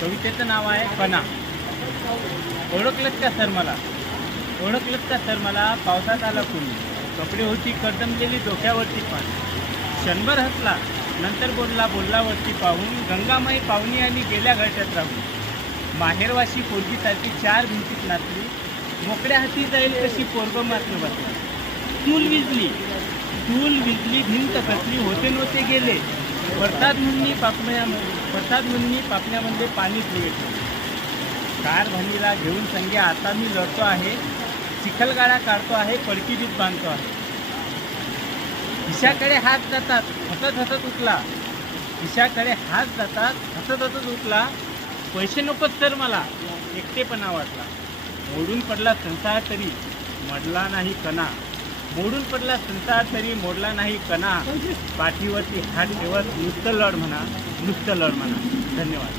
कवितेचं नाव आहे कणा. ओळखलंच का सर मला, ओळखलंच का सर मला, पावसात आला कुणी, कपडे होती कडमलेली डोक्यावरती पाणी. क्षणभर हसला नंतर बोलला बोललावरती पाहून, गंगामाई पाहुणी आणि गेल्या घरट्यात राहून. माहेरवाशी पोरगीसारखी चार भिंतीत नाचली, मोकळ्या हाती जाईल कशी पोरग मात्र बसली. चूल विजली भिंत कसली, होते नव्हते गेले प्रसाद म्हणून पापण्यामध्ये पाणी घेतलं. कार भणीला घेऊन संगे आता मी लढतो आहे, चिखलगाडा काढतो आहे, पडकी बीत बांधतो आहे. खिशाकडे हात जातात हसत हसत उठला, खिशाकडे हात जातात हसत हसत उठला. पैसे नकोच तर मला, एकटेपणा वाटला. मोडून पडला संसार तरी मोडला नाही कणा, मोडून पडला संसार तरी मोडला नाही कणा. पाठीवरती हात ठेवत नुसतं लढ म्हणा, नुसतं लढ म्हणा. धन्यवाद.